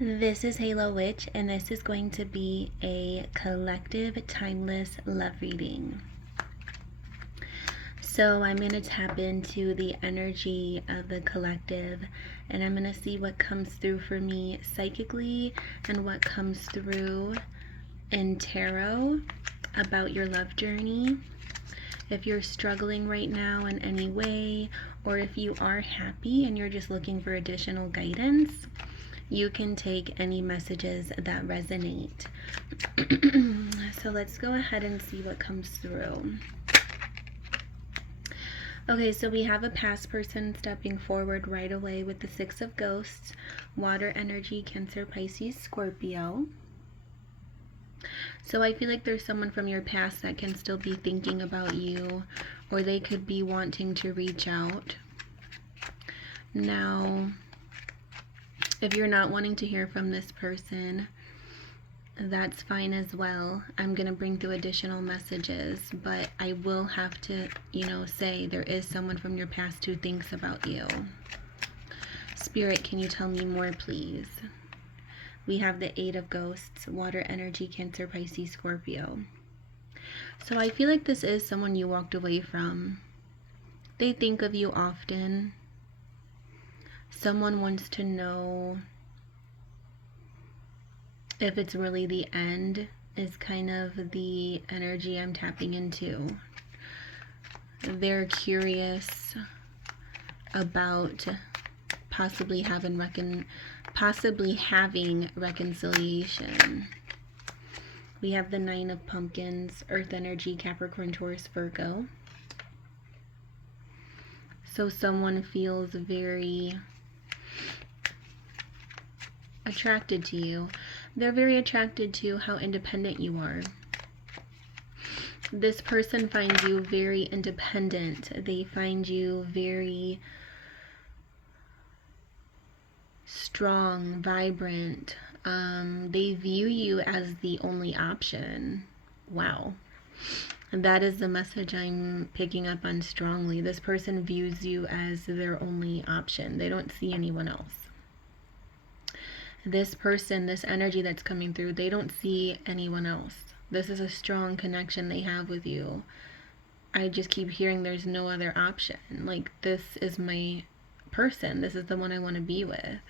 This is Halo Witch, and this is going to be a collective timeless love reading. So, I'm going to tap into the energy of the collective, and I'm going to see what comes through for me psychically and what comes through in tarot about your love journey. If you're struggling right now in any way, or if you are happy and you're just looking for additional guidance, you can take any messages that resonate. So let's go ahead and see what comes through. Okay, so we have a past person stepping forward right away with the Six of Ghosts, water energy, Cancer, Pisces, Scorpio. So I feel like there's someone from your past that can still be thinking about you, or they could be wanting to reach out. Now, if you're not wanting to hear from this person, that's fine as well. I'm going to bring through additional messages, but I will have to, say there is someone from your past who thinks about you. Spirit, can you tell me more, please? We have the Eight of Ghosts, water energy, Cancer, Pisces, Scorpio. So I feel like this is someone you walked away from. They think of you often. Someone wants to know if it's really the end, is kind of the energy I'm tapping into. They're curious about possibly having reconciliation. We have the Nine of Pumpkins, earth energy, Capricorn, Taurus, Virgo. So someone feels very attracted to you. They're very attracted to how independent you are. This person finds you very independent. They find you very strong, vibrant. They view you as the only option. Wow. And that is the message I'm picking up on strongly. This person views you as their only option. They don't see anyone else. This person, this energy that's coming through, they don't see anyone else. This is a strong connection they have with you. I just keep hearing there's no other option. Like, this is my person. This is the one I want to be with.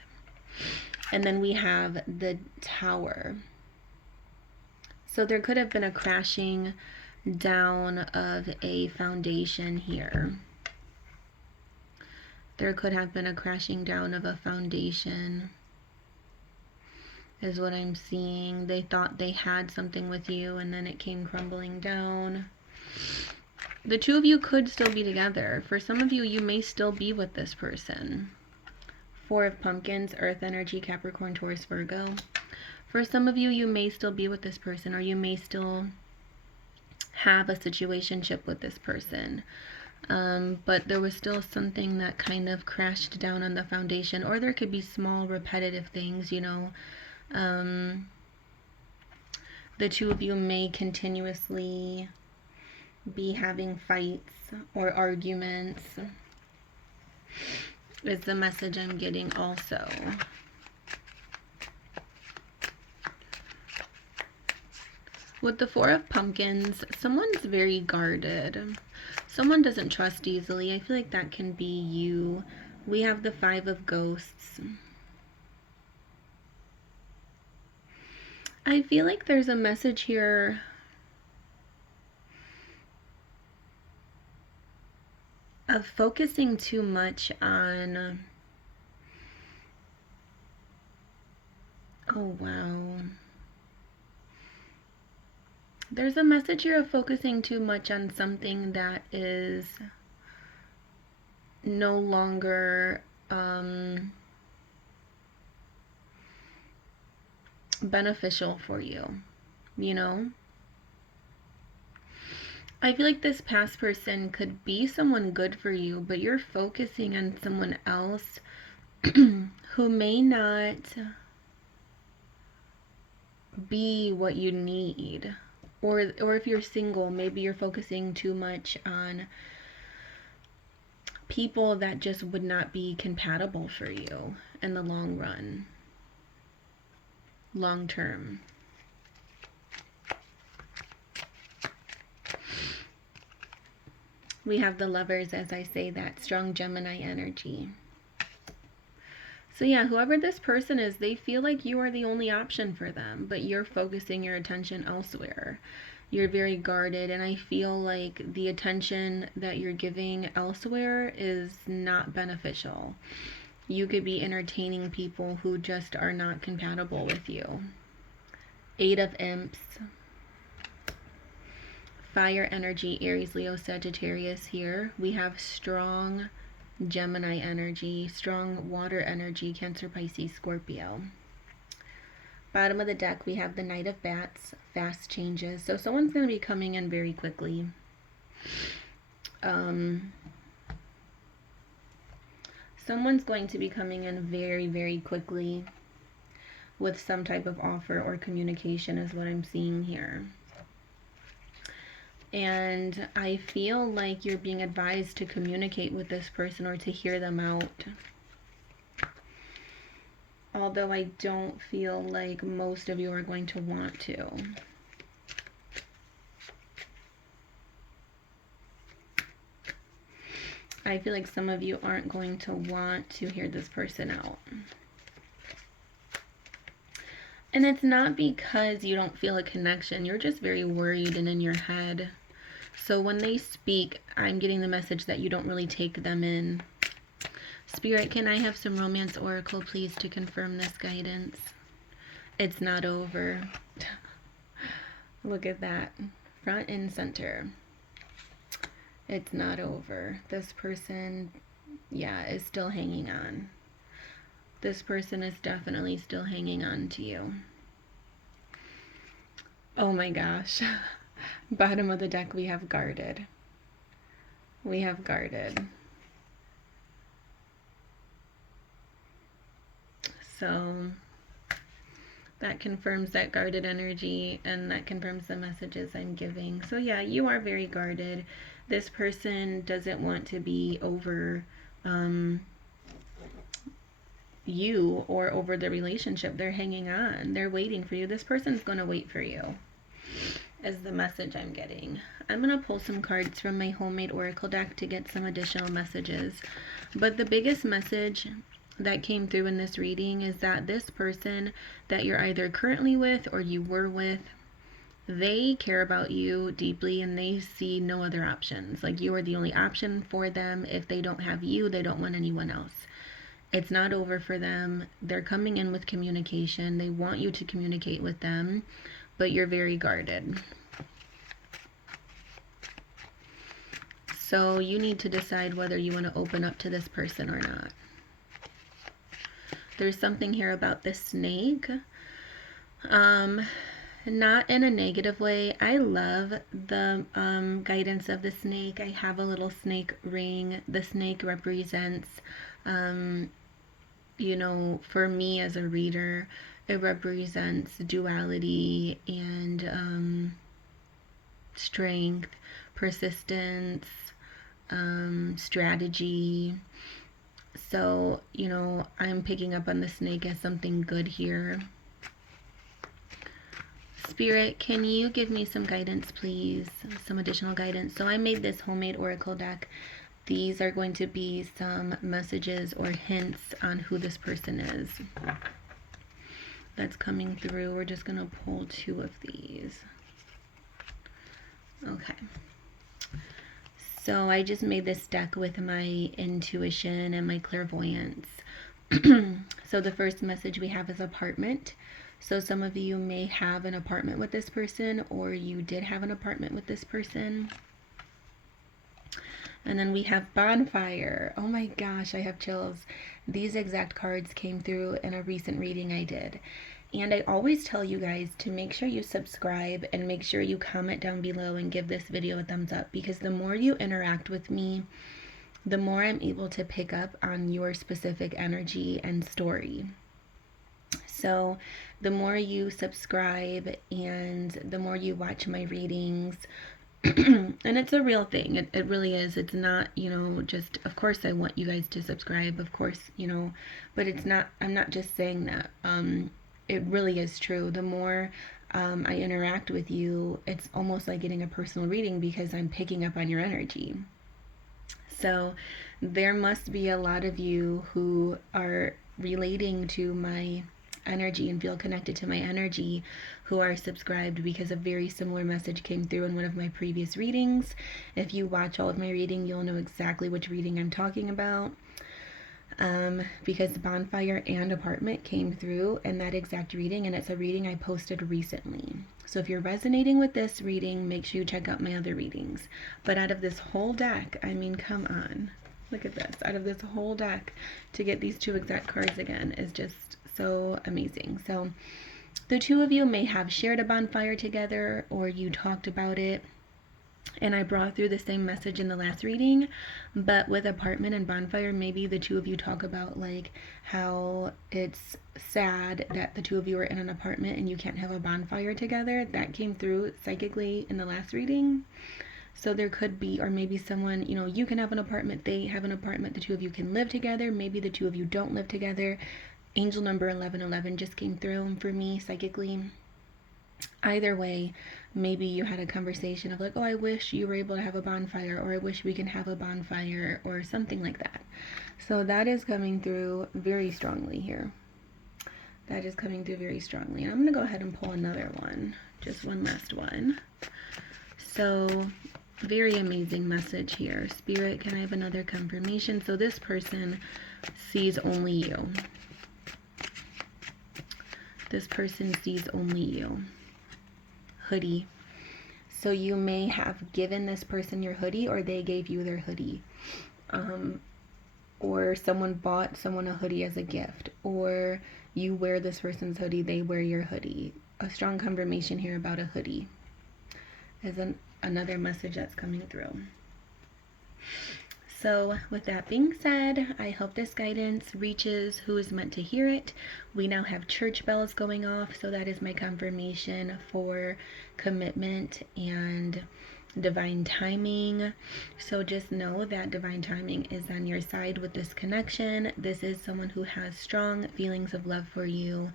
And then we have the Tower. So there could have been a crashing down of a foundation here. There could have been a crashing down of a foundation, is what I'm seeing. They thought they had something with you and then it came crumbling down. The two of you could still be together. For some of you, you may still be with this person. Four of Pumpkins, earth energy, Capricorn, Taurus, Virgo. For some of you, you may still be with this person, or you may still have a situationship with this person. But there was still something that kind of crashed down on the foundation, or there could be small repetitive things, the two of you may continuously be having fights or arguments, is the message I'm getting also. With the Four of Pumpkins, someone's very guarded. Someone doesn't trust easily. I feel like that can be you. We have the Five of Ghosts. I feel like there's a message here of focusing too much on... Oh, wow. There's a message here of focusing too much on something that is no longer beneficial for you, I feel like this past person could be someone good for you, but you're focusing on someone else who may not be what you need. Or if you're single, maybe you're focusing too much on people that just would not be compatible for you in the long run. long term. We have the Lovers, as I say that, strong Gemini energy. So yeah, whoever this person is, they feel like you are the only option for them, but you're focusing your attention elsewhere. You're very guarded, and I feel like the attention that you're giving elsewhere is not beneficial. You could be entertaining people who just are not compatible with you. Eight of Imps. Fire energy, Aries, Leo, Sagittarius here. We have strong Gemini energy, strong water energy, Cancer, Pisces, Scorpio. Bottom of the deck, we have the Knight of Bats, fast changes. So someone's going to be coming in very quickly. Someone's going to be coming in very, very quickly with some type of offer or communication is what I'm seeing here. And I feel like you're being advised to communicate with this person or to hear them out. Although I don't feel like most of you are going to want to. I feel like some of you aren't going to want to hear this person out. And it's not because you don't feel a connection. You're just very worried and in your head. So when they speak, I'm getting the message that you don't really take them in. Spirit, can I have some romance oracle, please, to confirm this guidance? It's not over. Look at that. Front and center. It's not over. This person, yeah, is still hanging on. This person is definitely still hanging on to you. Oh my gosh. Bottom of the deck, we have guarded. We have guarded. So that confirms that guarded energy, and that confirms the messages I'm giving. So yeah, you are very guarded. This person doesn't want to be over you or over the relationship. They're hanging on. They're waiting for you. This person's going to wait for you, is the message I'm getting. I'm going to pull some cards from my homemade oracle deck to get some additional messages. But the biggest message that came through in this reading is that this person that you're either currently with or you were with, they care about you deeply and they see no other options. Like you are the only option for them. If they don't have you, they don't want anyone else. It's not over for them. They're coming in with communication. They want you to communicate with them, but you're very guarded. So you need to decide whether you want to open up to this person or not. There's something here about the snake. Not in a negative way. I love the guidance of the snake. I have a little snake ring. The snake represents, you know, for me as a reader, it represents duality and strength, persistence, strategy. So, you know, I'm picking up on the snake as something good here. Spirit, can you give me some guidance, please? Some additional guidance. So I made this homemade oracle deck. These are going to be some messages or hints on who this person is that's coming through. We're just going to pull two of these. Okay. So I just made this deck with my intuition and my clairvoyance. So the first message we have is apartment. So some of you may have an apartment with this person, or you did have an apartment with this person. And then we have bonfire. Oh my gosh, I have chills. These exact cards came through in a recent reading I did. And I always tell you guys to make sure you subscribe and make sure you comment down below and give this video a thumbs up, because the more you interact with me, the more I'm able to pick up on your specific energy and story. So the more you subscribe and the more you watch my readings, and it's a real thing. It really is. It's not, you know, just, of course I want you guys to subscribe, of course, you know, but it's not, I'm not just saying that. it really is true. The more I interact with you, it's almost like getting a personal reading because I'm picking up on your energy. So there must be a lot of you who are relating to my energy and feel connected to my energy who are subscribed, because a very similar message came through in one of my previous readings. If you watch all of my reading, you'll know exactly which reading I'm talking about. Because bonfire and apartment came through in that exact reading, and it's a reading I posted recently. So if you're resonating with this reading, make sure you check out my other readings. But out of this whole deck, I mean, come on. Look at this. Out of this whole deck, to get these two exact cards again is just so amazing. So the two of you may have shared a bonfire together, or you talked about it. And I brought through the same message in the last reading, but with apartment and bonfire, maybe the two of you talk about like how it's sad that the two of you are in an apartment and you can't have a bonfire together. That came through psychically in the last reading. So there could be, or maybe someone, you know, you can have an apartment, they have an apartment, the two of you can live together. Maybe the two of you don't live together. Angel number 1111 just came through for me psychically. Either way, maybe you had a conversation of like, oh, I wish you were able to have a bonfire, or I wish we can have a bonfire, or something like that. So that is coming through very strongly here. That is coming through very strongly. And I'm going to go ahead and pull another one. Just one last one. So very amazing message here. Spirit, can I have another confirmation? So this person sees only you. This person sees only you. Hoodie. So you may have given this person your hoodie, or they gave you their hoodie. Or someone bought someone a hoodie as a gift, or you wear this person's hoodie, they wear your hoodie. A strong confirmation here about a hoodie is another message that's coming through. So with that being said, I hope this guidance reaches who is meant to hear it. We now have church bells going off, so that is my confirmation for commitment and divine timing. So just know that divine timing is on your side with this connection. This is someone who has strong feelings of love for you,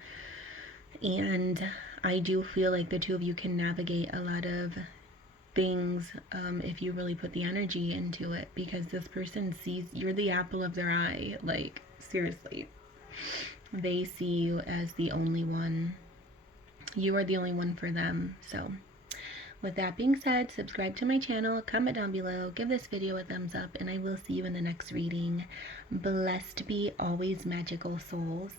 and I do feel like the two of you can navigate a lot of things if you really put the energy into it, because this person sees you're the apple of their eye. Like, seriously, they see you as the only one. You are the only one for them. So with that being said, subscribe to my channel, comment down below, give this video a thumbs up, and I will see you in the next reading. Blessed be always, magical souls.